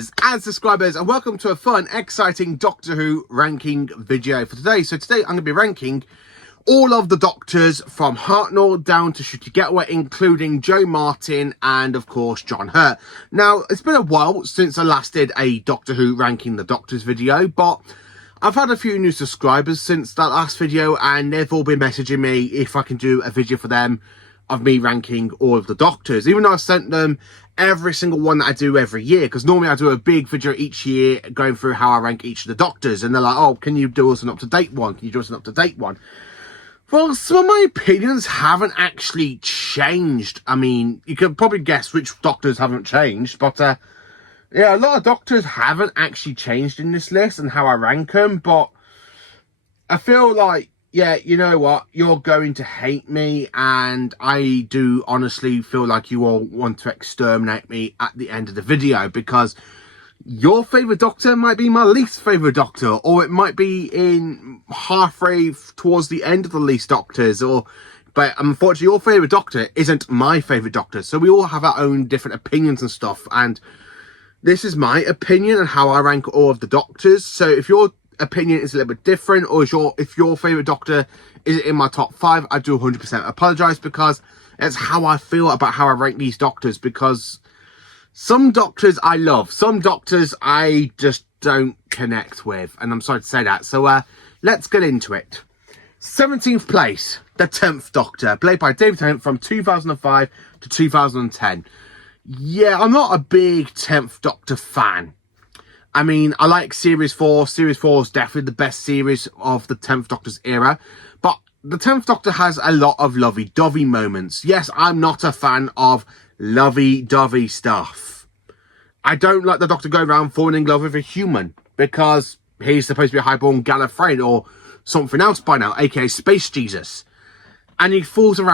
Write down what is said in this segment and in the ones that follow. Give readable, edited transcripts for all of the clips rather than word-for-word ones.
and subscribers, and welcome to a fun, exciting Doctor Who ranking video for today. So today I'm going to be ranking all of the Doctors from Hartnell down to Ncuti Gatwa, including Jo Martin and of course John Hurt. Now, it's been a while since I last did a Doctor Who ranking the Doctors video, but I've had a few new subscribers since that last video, and they've all been messaging me if I can do a video for them of me ranking all of the Doctors, even though I sent them every single one that I do every year, because normally I do a big video each year going through how I rank each of the Doctors, and they're like, oh, can you do us an up-to-date one? Can you do us an up-to-date one? Well, some of my opinions haven't actually changed. I mean, you can probably guess which Doctors haven't changed, but yeah, a lot of Doctors haven't actually changed in this list and how I rank them, but I feel like, yeah, you know what, you're going to hate me, and I do honestly feel like you all want to exterminate me at the end of the video, because your favourite Doctor might be my least favourite Doctor, or it might be in halfway towards the end of the least Doctors, but unfortunately your favourite Doctor isn't my favourite Doctor, so we all have our own different opinions and stuff, and this is my opinion on how I rank all of the Doctors. So if your opinion is a little bit different, or if your favourite Doctor is in my top 5, I do 100% apologise, because it's how I feel about how I rank these Doctors, because some Doctors I love, some Doctors I just don't connect with, and I'm sorry to say that. So let's get into it. 17th place, the 10th Doctor, played by David Tennant from 2005 to 2010. Yeah, I'm not a big 10th Doctor fan. I mean, I like Series 4. Series 4 is definitely the best series of the 10th Doctor's era. But the 10th Doctor has a lot of lovey-dovey moments. Yes, I'm not a fan of lovey-dovey stuff. I don't like the Doctor going around falling in love with a human, because he's supposed to be a highborn Gallifreyan or something else by now, aka Space Jesus. And he falls in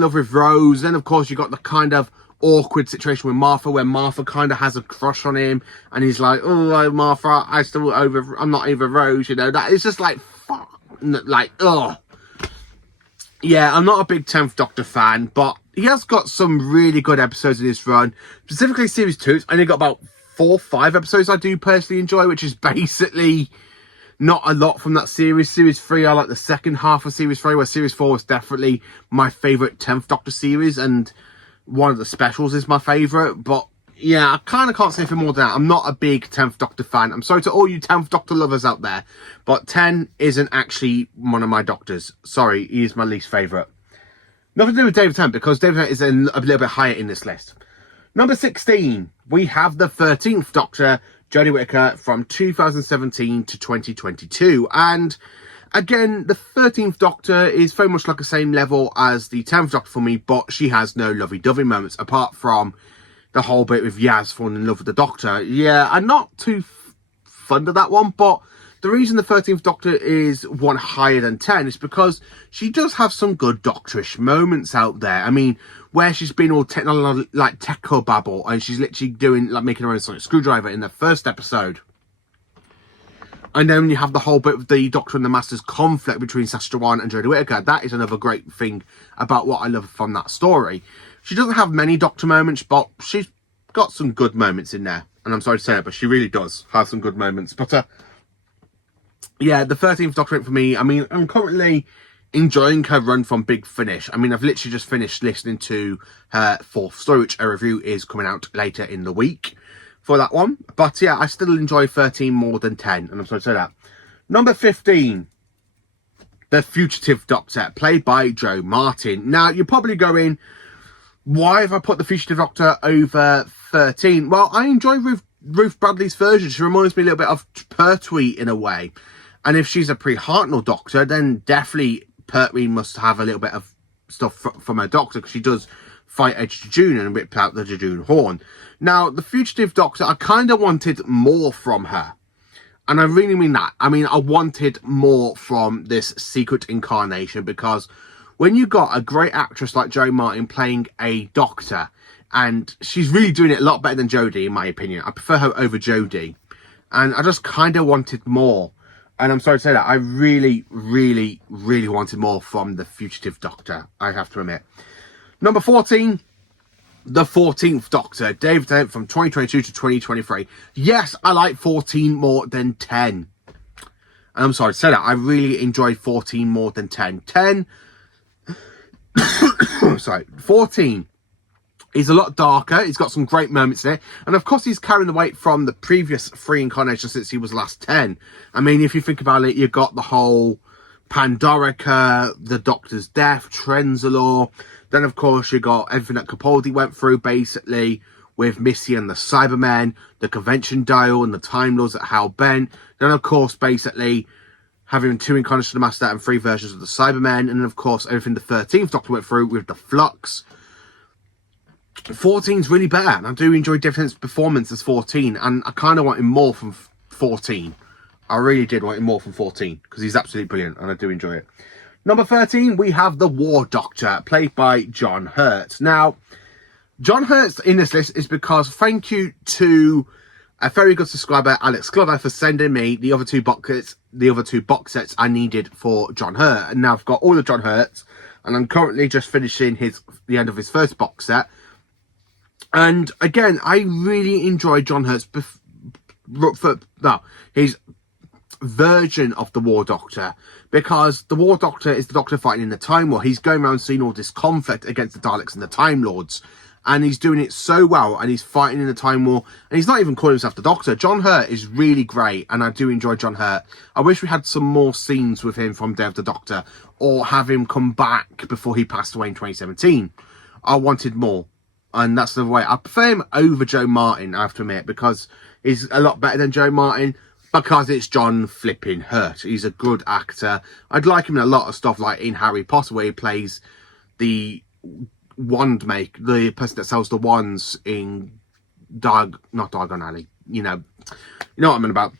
love with Rose. Then, of course, you got the kind of awkward situation with Martha, where Martha kind of has a crush on him, and he's like, oh, Martha, I'm not over Rose, you know. That is just like, fuck, like, ugh. Yeah, I'm not a big 10th Doctor fan, but he has got some really good episodes in this run, specifically Series 2. It's only got about 4 or 5 episodes I do personally enjoy, which is basically not a lot from that series. Series 3, I like the second half of Series 3, where Series 4 is definitely my favourite 10th Doctor series, and one of the specials is my favourite. But yeah, I kind of can't say for more than that. I'm not a big 10th Doctor fan. I'm sorry to all you 10th Doctor lovers out there, but 10 isn't actually one of my Doctors. Sorry, he is my least favourite. Nothing to do with David Tennant, because David Tennant is a little bit higher in this list. Number 16, we have the 13th Doctor, Jodie Whittaker, from 2017 to 2022. And again, the 13th Doctor is very much like the same level as the 10th Doctor for me, but she has no lovey-dovey moments, apart from the whole bit with Yaz falling in love with the Doctor. Yeah, I'm not too fond of that one, but the reason the 13th Doctor is one higher than 10 is because she does have some good Doctorish moments out there. I mean, where she's been all techno-babble, and she's literally doing, like, making her own sonic screwdriver in the first episode. And then you have the whole bit of the Doctor and the Master's conflict between Sacha Dhawan and Jodie Whittaker. That is another great thing about what I love from that story. She doesn't have many Doctor moments, but she's got some good moments in there. And I'm sorry to say it, but she really does have some good moments. But yeah, the 13th Doctor for me, I mean, I'm currently enjoying her run from Big Finish. I mean, I've literally just finished listening to her 4th story, which a review is coming out later in the week for that one. But yeah, I still enjoy 13 more than 10, and I'm sorry to say that. Number 15, the Fugitive Doctor, played by Jo Martin. Now, you're probably going, why have I put the Fugitive Doctor over 13? Well, I enjoy Ruth Bradley's version. She reminds me a little bit of Pertwee in a way. And if she's a pre-Hartnell Doctor, then definitely Pertwee must have a little bit of stuff from her Doctor, because she does fight a Jejune and rip out the Jejune horn. Now, the Fugitive Doctor, I kind of wanted more from her. And I really mean that. I mean, I wanted more from this secret incarnation, because when you got a great actress like Jo Martin playing a Doctor, and she's really doing it a lot better than Jodie, in my opinion. I prefer her over Jodie. And I just kind of wanted more. And I'm sorry to say that. I really, really, really wanted more from the Fugitive Doctor, I have to admit. Number 14, the 14th Doctor, David Tennant, from 2022 to 2023. Yes, I like 14 more than 10. And I'm sorry to say that. I really enjoyed 14 more than 10. 10, sorry, 14 is a lot darker. He's got some great moments there. And of course, he's carrying the weight from the previous 3 incarnations since he was last 10. I mean, if you think about it, you've got the whole Pandorica, the Doctor's death, Trenzalore. Then, of course, you got everything that Capaldi went through, basically, with Missy and the Cybermen, the Convention Dial and the Time Lords at Hal Bent. Then, of course, basically, having 2 incarnations of the Master and 3 versions of the Cybermen. And then, of course, everything the 13th Doctor went through with the Flux. 14's really better, and I do enjoy David Tennant's performance as 14, and I kind of wanted more from 14. I really did want him more from 14, because he's absolutely brilliant, and I do enjoy it. Number 13, we have the War Doctor, played by John Hurt. Now, John Hurt's in this list is because thank you to a very good subscriber, Alex Clodder, for sending me the other two box sets I needed for John Hurt. And now I've got all of John Hurt's, and I'm currently just finishing the end of his first box set. And again, I really enjoy John Hurt's his version of the War Doctor, because the War Doctor is the Doctor fighting in the Time War. He's going around seeing all this conflict against the Daleks and the Time Lords, and he's doing it so well, and he's fighting in the Time War, and he's not even calling himself the Doctor. John Hurt is really great, and I do enjoy John Hurt. I wish we had some more scenes with him from Day of the Doctor, or have him come back before he passed away in 2017. I wanted more. And that's the way. I prefer him over Joe Martin, I have to admit, because he's a lot better than Joe Martin, because it's John flipping Hurt. He's a good actor. I'd like him in a lot of stuff, like in Harry Potter, where he plays the wand maker, the person that sells the wands in not Diagon Alley. You know what I mean about.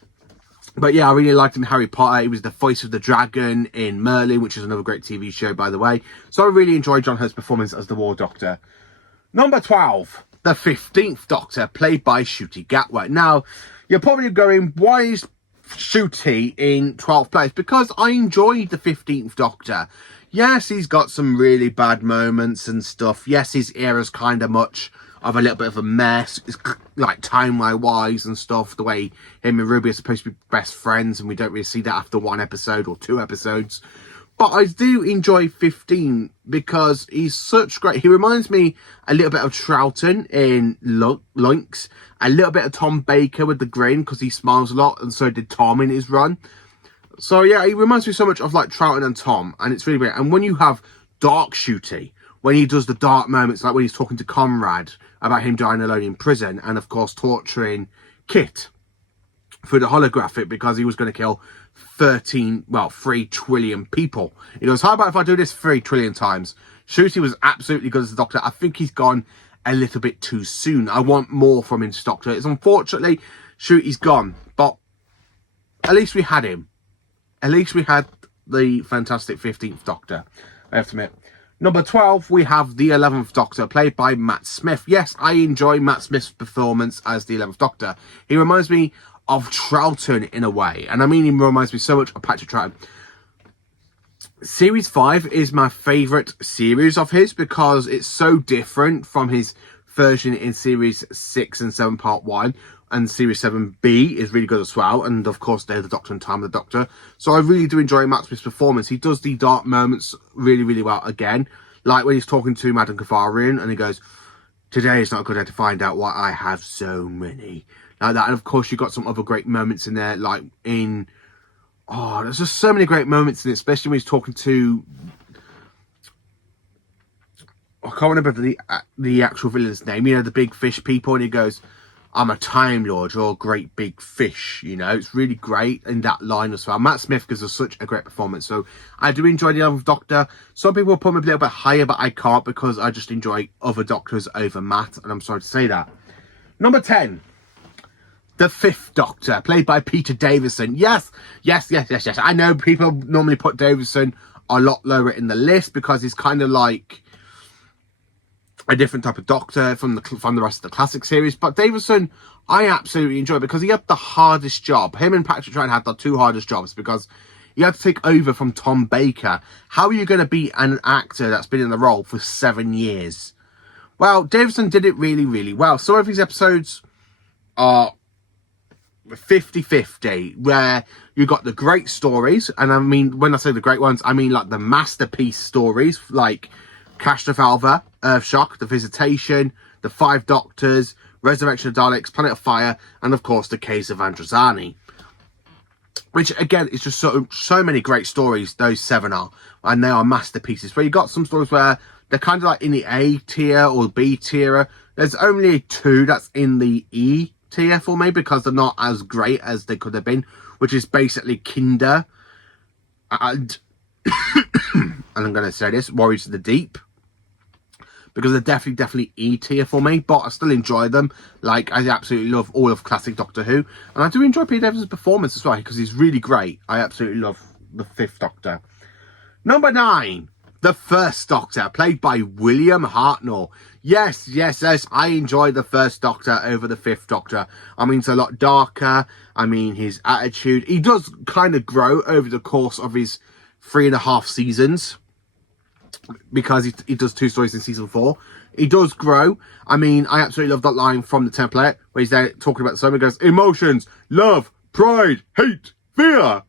But yeah, I really liked him in Harry Potter. He was the voice of the dragon in Merlin, which is another great TV show, by the way. So I really enjoyed John Hurt's performance as the War Doctor. Number 12, the 15th Doctor, played by Ncuti Gatwa. Now, you're probably going, why is Ncuti in 12th place? Because I enjoyed the 15th Doctor. Yes, he's got some really bad moments and stuff. Yes, his era's kind of much of a little bit of a mess. It's like timeline-wise and stuff. The way him and Ruby are supposed to be best friends, and we don't really see that after 1 episode or 2 episodes. But I do enjoy 15 because he's such great. He reminds me a little bit of Troughton in Lynx, a little bit of Tom Baker with the grin because he smiles a lot, and so did Tom in his run. So yeah, he reminds me so much of like Troughton and Tom, and it's really great. And when you have Dark Ncuti, when he does the dark moments, like when he's talking to Conrad about him dying alone in prison, and of course torturing Kit for the holographic because he was going to kill 3 trillion people. He goes, how about if I do this 3 trillion times? Ncuti was absolutely good as the Doctor. I think he's gone a little bit too soon. I want more from his Doctor. It's unfortunately, Ncuti's gone, but at least we had him. At least we had the fantastic 15th Doctor, I have to admit. Number 12, we have the 11th Doctor, played by Matt Smith. Yes, I enjoy Matt Smith's performance as the 11th Doctor. He reminds me of Troughton in a way, and I mean he reminds me so much of Patrick Troughton. Series 5 is my favourite series of his because it's so different from his version in Series 6 and 7 Part 1, and Series 7B is really good as well, and of course they're the Doctor and Time of the Doctor. So I really do enjoy Matt Smith's performance. He does the dark moments really, really well again, like when he's talking to Madame Kafarian and he goes, today is not a good day to find out why I have so many. Like that. And of course, you've got some other great moments in there, like in... Oh, there's just so many great moments in it, especially when he's talking to... I can't remember the actual villain's name. You know, the big fish people, and he goes, I'm a Time Lord, you're a great big fish. You know, it's really great in that line as well. Matt Smith gives us such a great performance. So I do enjoy the 11th Doctor. Some people will put him a little bit higher, but I can't because I just enjoy other Doctors over Matt, and I'm sorry to say that. Number 10. The 5th Doctor, played by Peter Davison. Yes. I know people normally put Davison a lot lower in the list because he's kind of like a different type of Doctor from the rest of the classic series. But Davison, I absolutely enjoy because he had the hardest job. Him and Patrick Troughton had the 2 hardest jobs because he had to take over from Tom Baker. How are you going to be an actor that's been in the role for 7 years? Well, Davison did it really, really well. Some of his episodes are 50-50, where you got the great stories, and I mean, when I say the great ones, I mean like the masterpiece stories, like Cash the Valva, Earthshock, The Visitation, The Five Doctors, Resurrection of Daleks, Planet of Fire, and of course the Case of Androzani. Which again is just so many great stories. Those 7 are, and they are masterpieces. Where you got some stories where they're kind of like in the A tier or B tier. There's only 2 that's in the E tier for me because they're not as great as they could have been, which is basically Kinder and and I'm going to say this, Warriors of the Deep, because they're definitely E tier for me, but I still enjoy them. Like, I absolutely love all of classic Doctor Who, and I do enjoy Peter Davison's performance as well, because he's really great. I absolutely love the 5th Doctor. Number 9, the 1st Doctor, played by William Hartnell. Yes, I enjoy the 1st Doctor over the 5th Doctor. I mean, it's a lot darker. I mean, his attitude, he does kind of grow over the course of his 3.5 seasons. Because he does 2 stories in season 4. He does grow. I mean, I absolutely love that line from the template where he's there talking about the summer. He goes, emotions, love, pride, hate, fear.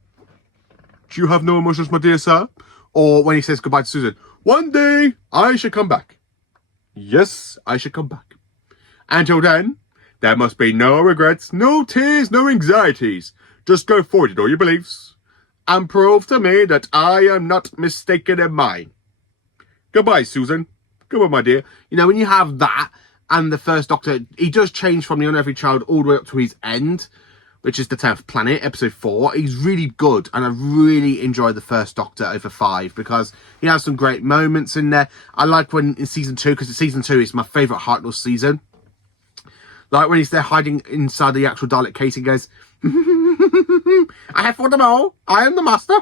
Do you have no emotions, my dear sir? Or when he says goodbye to Susan, one day I shall come back. Yes, I shall come back. Until then, there must be no regrets, no tears, no anxieties. Just go forward in all your beliefs and prove to me that I am not mistaken in mine. Goodbye, Susan. Goodbye, my dear. You know, when you have that, and the 1st Doctor, he does change from the Unearthly Child all the way up to his end, which is the 10th Planet, episode 4. He's really good, and I really enjoy the 1st Doctor over 5, because he has some great moments in there. I like when in season 2, because season 2 is my favourite Hartnell season. Like when he's there hiding inside the actual Dalek case, he goes, I have fought them all. I am the master.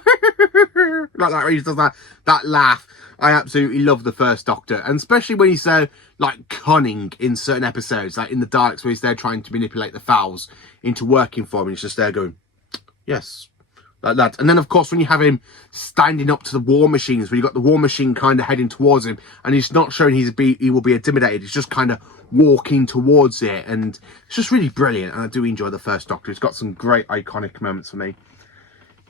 Like that, he does that laugh. I absolutely love the 1st Doctor, and especially when he's so like cunning in certain episodes, like in the Daleks, where he's there trying to manipulate the Fowls into working for him. And he's just there going, yes, like that. And then of course when you have him standing up to the war machines, where you got the war machine kind of heading towards him, and he's not showing he will be intimidated. He's just kind of walking towards it, and it's just really brilliant. And I do enjoy the 1st Doctor. It's got some great iconic moments for me.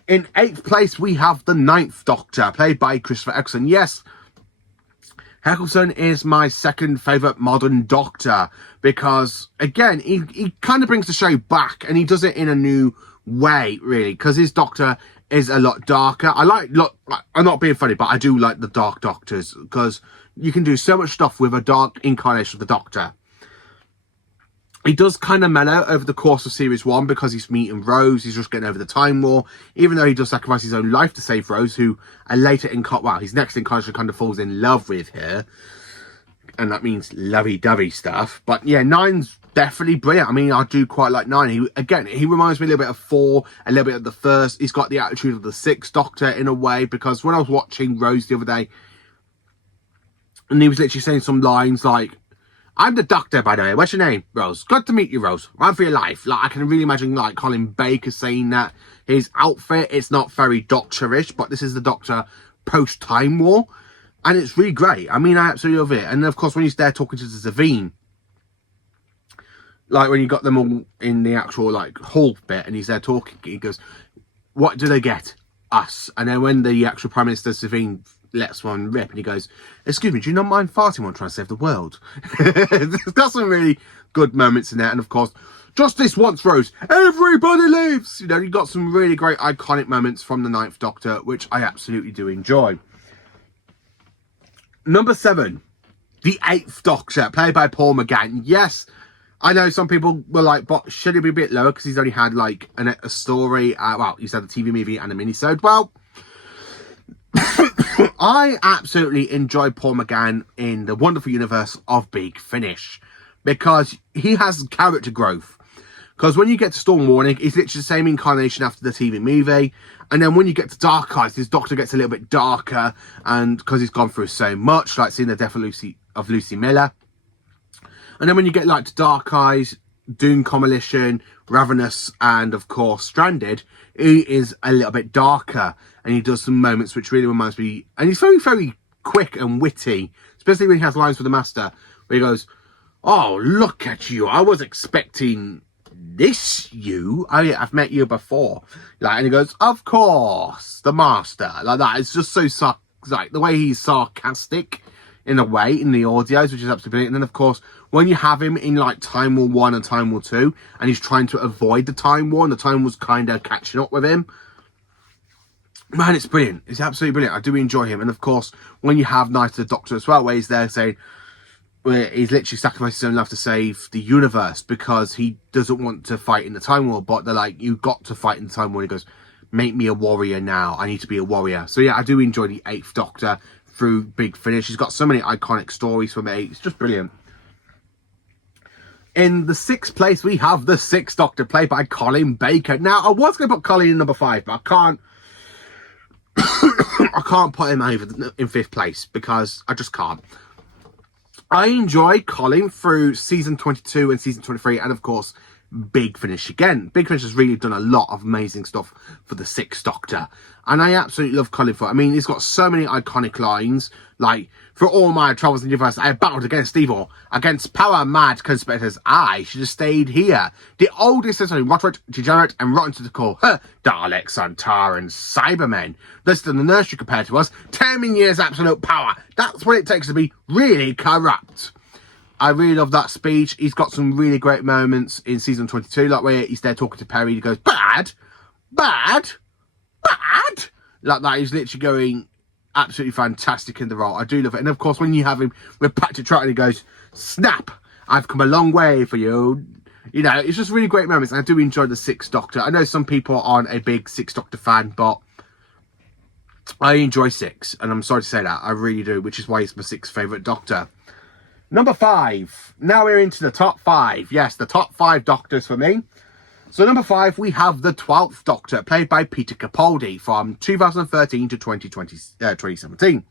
In 8th place, we have the 9th Doctor, played by Christopher Eccleston. Yes, Eccleston is my 2nd favourite modern Doctor, because, again, he kind of brings the show back, and he does it in a new way, really, because his Doctor is a lot darker. I'm not being funny, but I do like the Dark Doctors, because you can do so much stuff with a dark incarnation of the Doctor. He does kind of mellow over the course of series 1 because he's meeting Rose. He's just getting over the Time War, even though he does sacrifice his own life to save Rose, who a later his next incarnation kind of falls in love with her, and that means lovey-dovey stuff. But yeah, 9's definitely brilliant. I mean, I do quite like 9. He reminds me a little bit of 4, a little bit of the 1st. He's got the attitude of the 6th Doctor in a way, because when I was watching Rose the other day, and he was literally saying some lines like, I'm the Doctor, by the way. What's your name? Rose. Good to meet you, Rose. Run for your life. Like, I can really imagine, like, Colin Baker saying that. His outfit, it's not very Doctor-ish, but this is the Doctor post-Time War. And it's really great. I mean, I absolutely love it. And, of course, when he's there talking to the Zavine, like, when you got them all in the actual, like, hall bit, and he's there talking, he goes, what do they get? Us. And then when the actual Prime Minister, Zavine, lets one rip, and he goes, excuse me, do you not mind farting while trying to save the world? It's got some really good moments in there. And of course, just this once, Rose, everybody lives. You know, you got some really great iconic moments from the 9th Doctor, which I absolutely do enjoy. Number 7, the 8th Doctor, played by Paul McGann. Yes, I know some people were like, but should he be a bit lower because he's only had like a story, well, he's had a TV movie and a mini-sode. Well, I absolutely enjoy Paul McGann in the wonderful universe of Big Finish, because he has character growth. Because when you get to Storm Warning, it's literally the same incarnation after the TV movie. And then when you get to Dark Eyes, his Doctor gets a little bit darker, and because he's gone through so much, like seeing the death of Lucy Miller. And then when you get like to Dark Eyes, Dune Coalition, Ravenous, and of course Stranded, he is a little bit darker, and he does some moments which really reminds me, and he's very, very quick and witty, especially when he has lines with the Master, where he goes, "Oh, look at you! I was expecting this. I've met you before." Like, and he goes, "Of course, the master." Like that. It's just so like the way he's sarcastic in a way in the audios, which is absolutely brilliant. And then of course, when you have him in like Time War 1 and Time War 2, and he's trying to avoid the Time War, and the Time War's kind of catching up with him. Man, it's brilliant. It's absolutely brilliant. I do enjoy him. And of course, when you have Night of the Doctor as well, where he's there saying, where he's literally sacrificed his own life to save the universe because he doesn't want to fight in the Time War, but they're like, "You got to fight in the Time War." He goes, "Make me a warrior now. I need to be a warrior." So yeah, I do enjoy the 8th Doctor through Big Finish. He's got so many iconic stories from 8. It's just brilliant. In the 6th place, we have the 6th Doctor, played by Colin Baker. Now, I was going to put Colin in number 5, but I can't. I can't put him over in 5th place because I just can't. I enjoy Colin through season 22 and season 23, and of course, Big Finish again. Big Finish has really done a lot of amazing stuff for the 6th Doctor, and I absolutely love Colin for it. I mean, he's got so many iconic lines, like, "For all my troubles in the universe, I have battled against evil, against power-mad conspirators. I should have stayed here. The oldest is moderate, degenerate, and rotten to the core. Daleks, Santarans, Cybermen. Less than the nursery compared to us. 10 million years absolute power. That's what it takes to be really corrupt." I really love that speech. He's got some really great moments in season 22, like where he's there talking to Perry. He goes, "Bad, bad, bad." Like that. He's literally going absolutely fantastic in the role. I do love it. And of course, when you have him with Patrick Troughton, he goes, "Snap, I've come a long way for you." You know, it's just really great moments. And I do enjoy the 6th Doctor. I know some people aren't a big 6th Doctor fan, but I enjoy 6. And I'm sorry to say that. I really do, which is why he's my 6th favourite Doctor. Number 5. Now we're into the top 5. Yes, the top 5 Doctors for me. So number 5, we have the 12th Doctor, played by Peter Capaldi from 2013 to 2017.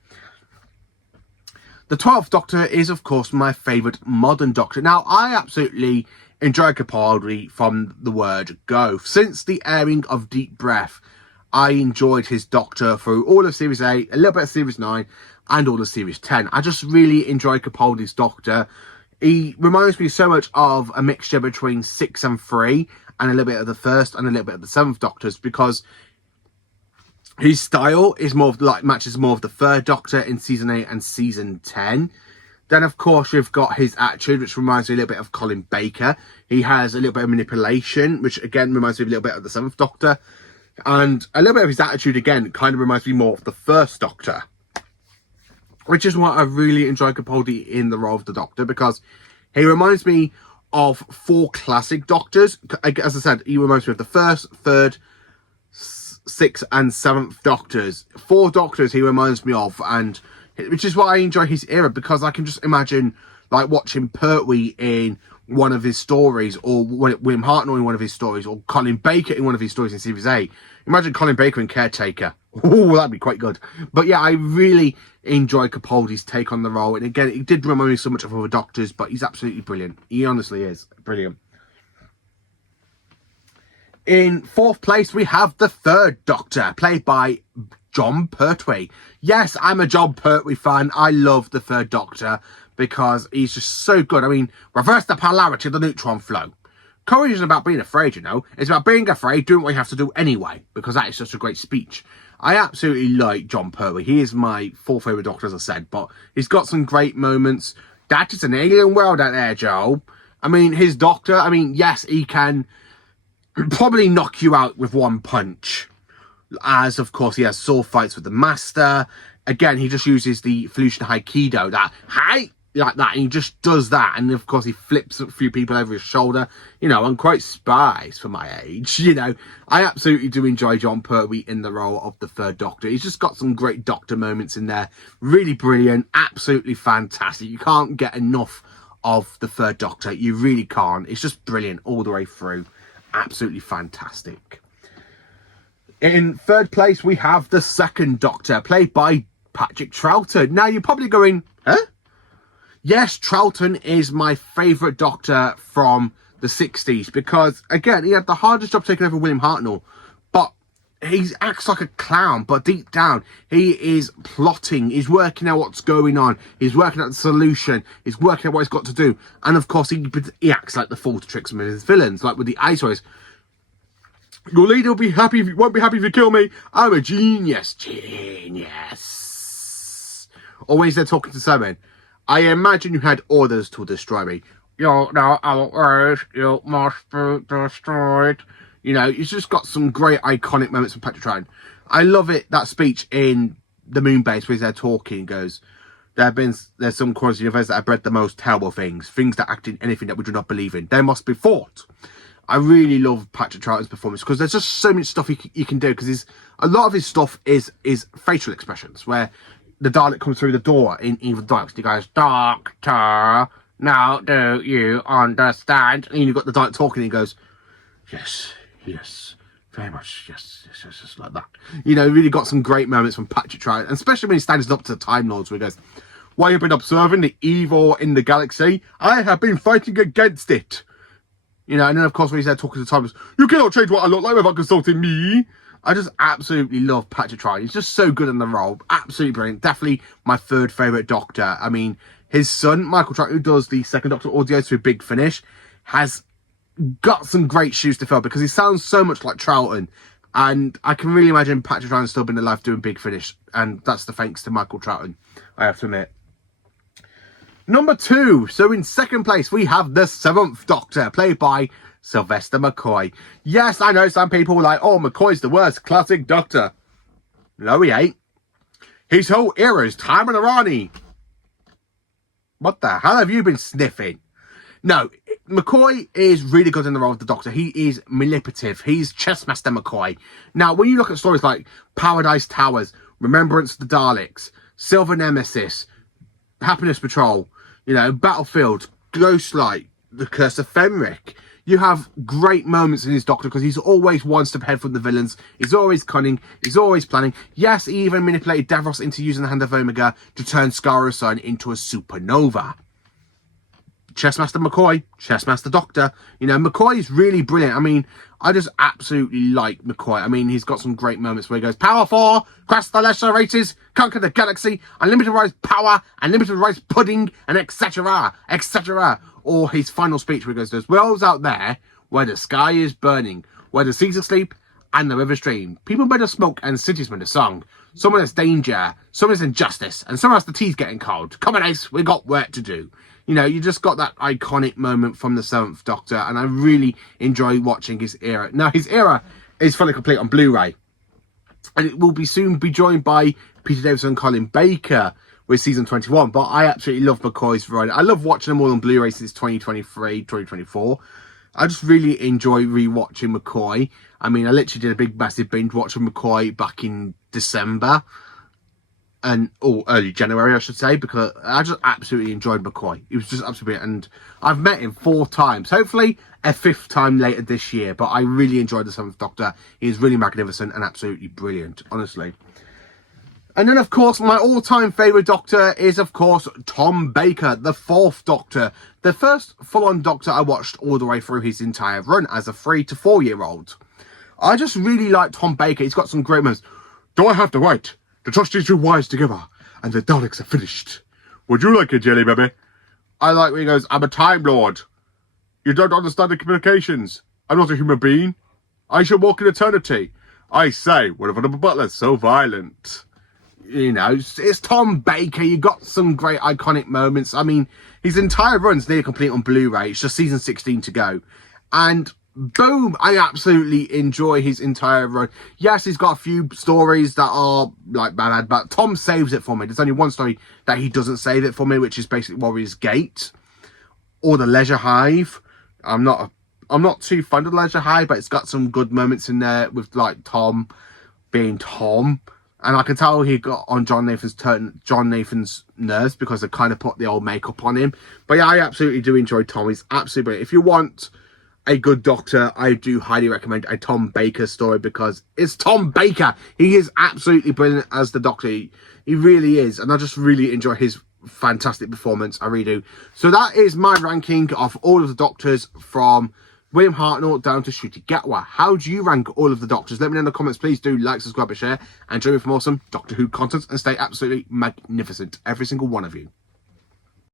The 12th Doctor is, of course, my favourite modern Doctor. Now, I absolutely enjoy Capaldi from the word go. Since the airing of Deep Breath, I enjoyed his Doctor through all of Series 8, a little bit of Series 9, and all of Series 10. I just really enjoy Capaldi's Doctor. He reminds me so much of a mixture between 6 and 3, and a little bit of the 1st and a little bit of the 7th Doctors, because his style is more of like matches more of the 3rd Doctor in season 8 and season 10. Then of course you've got his attitude, which reminds me a little bit of Colin Baker. He has a little bit of manipulation, which again reminds me a little bit of the 7th Doctor. And a little bit of his attitude again kind of reminds me more of the 1st Doctor, which is why I really enjoy Capaldi in the role of the Doctor, because he reminds me of 4 classic Doctors. As I said, he reminds me of the 1st, 3rd, 6th and 7th Doctors. 4 Doctors he reminds me of, and which is why I enjoy his era, because I can just imagine like watching Pertwee in one of his stories, or William Hartnell in one of his stories, or Colin Baker in one of his stories in Series 8. Imagine Colin Baker in Caretaker. Oh, that'd be quite good. But yeah, I really enjoy Capaldi's take on the role. And again, it did remind me so much of other Doctors, but he's absolutely brilliant. He honestly is brilliant. In 4th place, we have the 3rd Doctor, played by Jon Pertwee. Yes, I'm a Jon Pertwee fan. I love the 3rd Doctor because he's just so good. I mean, reverse the polarity of the neutron flow. Courage isn't about being afraid, you know. It's about being afraid, doing what you have to do anyway, because that is such a great speech. I absolutely like Jon Pertwee. He is my 4th favourite Doctor, as I said, but he's got some great moments. That is an alien world out there, Joe. I mean, his Doctor, I mean, yes, he can probably knock you out with one punch. As, of course, he has sword fights with the Master. Again, he just uses the Felucian Haikido, that, hi, like that, and he just does that. And, of course, he flips a few people over his shoulder. You know, I'm quite spies for my age, you know. I absolutely do enjoy Jon Pertwee in the role of the 3rd Doctor. He's just got some great Doctor moments in there. Really brilliant, absolutely fantastic. You can't get enough of the 3rd Doctor. You really can't. It's just brilliant all the way through. Absolutely fantastic. In 3rd place, we have the 2nd Doctor, played by Patrick Troughton. Now, you're probably going, huh? Yes, Troughton is my favourite Doctor from the 60s because, again, he had the hardest job taking over William Hartnell. But he acts like a clown, but deep down, he is plotting. He's working out what's going on. He's working out the solution. He's working out what he's got to do. And of course, he acts like the fool to trick some of his villains, like with the Ice Warriors. Your leader will be happy. Won't be happy if you kill me. I'm a genius. Genius. Or when he's there talking to Simon, I imagine you had orders to destroy me. You know, otherwise you must be destroyed. You know, he's just got some great iconic moments from Patrick Troughton. I love it, that speech in the Moon Base where he's there talking, goes, there's some corners of the universe that have bred the most terrible things that act in anything that we do not believe in. They must be fought. I really love Patrick Troughton's performance because there's just so much stuff he can do, because a lot of his stuff is facial expressions, where the Dalek comes through the door in Evil Daleks. He goes, Doctor, now do you understand? And you've got the Dalek talking, and he goes, yes, very much, yes, like that. You know, really got some great moments from Patrick Troughton, and especially when he stands up to the Time Lords, where he goes, while you've been observing the evil in the galaxy, I have been fighting against it. You know, and then of course when he's there talking to the Time Lords, you cannot change what I look like without consulting me. I just absolutely love Patrick Troughton. He's just so good in the role. Absolutely brilliant. Definitely my third favourite Doctor. I mean, his son, Michael Troughton, who does the second Doctor audio through Big Finish, has got some great shoes to fill, because he sounds so much like Troughton. And I can really imagine Patrick Troughton still being alive doing Big Finish. And that's the thanks to Michael Troughton, I have to admit. Number 2. So in second place, we have the 7th Doctor, played by Sylvester McCoy. Yes, I know some people are like, oh, McCoy's the worst classic Doctor. No, he ain't. His whole era is Time and Arani. What the hell have you been sniffing? No, McCoy is really good in the role of the Doctor. He is manipulative. He's Chessmaster McCoy. Now, when you look at stories like Paradise Towers, Remembrance of the Daleks, Silver Nemesis, Happiness Patrol, you know, Battlefield, Ghostlight, The Curse of Fenric, you have great moments in his Doctor, because he's always one step ahead from the villains. He's always cunning. He's always planning. Yes, he even manipulated Davros into using the Hand of Omega to turn Skara's son into a supernova. Chessmaster McCoy, Chessmaster Doctor. You know, McCoy is really brilliant. I mean, I just absolutely like McCoy. I mean, he's got some great moments where he goes, Power 4, crush the lesser races, conquer the galaxy, unlimited rice power, unlimited rice pudding, and etc., etc. Or his final speech where he goes, there's worlds out there where the sky is burning, where the seas are asleep and the rivers stream. People made of smoke and cities made of song. Somewhere there's danger, somewhere there's injustice, and somewhere else the tea's getting cold. Come on, Ace, we got work to do. You know, you just got that iconic moment from the 7th Doctor, and I really enjoy watching his era. Now, his era is fully complete on Blu-ray, and it will soon be joined by Peter Davison and Colin Baker with season 21, but I absolutely love McCoy's variety. I love watching them all on Blu-ray since 2023, 2024. I just really enjoy rewatching McCoy. I mean, I literally did a big, massive binge watching McCoy back in December. Or early January, I should say, because I just absolutely enjoyed McCoy. He was just absolutely, and I've met him 4 times, hopefully a 5th time later this year, but I really enjoyed the 7th Doctor. He's really magnificent and absolutely brilliant, honestly. And then, of course, my all-time favourite Doctor is, of course, Tom Baker, the 4th Doctor. The first full-on Doctor I watched all the way through his entire run as a 3 to 4 year old. I just really like Tom Baker. He's got some great moments. Do I have to wait? To trust these 2 wires together, and the Daleks are finished. Would you like a jelly, baby? I like when he goes, I'm a Time Lord. You don't understand the communications. I'm not a human being. I shall walk in eternity. I say, what if a butler so violent? You know, it's Tom Baker. You got some great iconic moments. I mean, his entire run's nearly complete on Blu-ray. It's just season 16 to go. And boom, I absolutely enjoy his entire run. Yes, he's got a few stories that are like bad, but Tom saves it for me. There's only one story that he doesn't save it for me, which is basically Warrior's Gate or the Leisure Hive. I'm not too fond of Leisure Hive, but it's got some good moments in there with like Tom being Tom. And I can tell he got on John Nathan's nerves because they kind of put the old makeup on him. But yeah, I absolutely do enjoy Tom. He's absolutely brilliant. If you want a good Doctor, I do highly recommend a Tom Baker story, because it's Tom Baker. He is absolutely brilliant as the Doctor. He really is. And I just really enjoy his fantastic performance. I really do. So that is my ranking of all of the Doctors from William Hartnell down to Ncuti Gatwa. How do you rank all of the Doctors? Let me know in the comments. Please do like, subscribe, and share. And join me for more awesome Doctor Who content. And stay absolutely magnificent, every single one of you.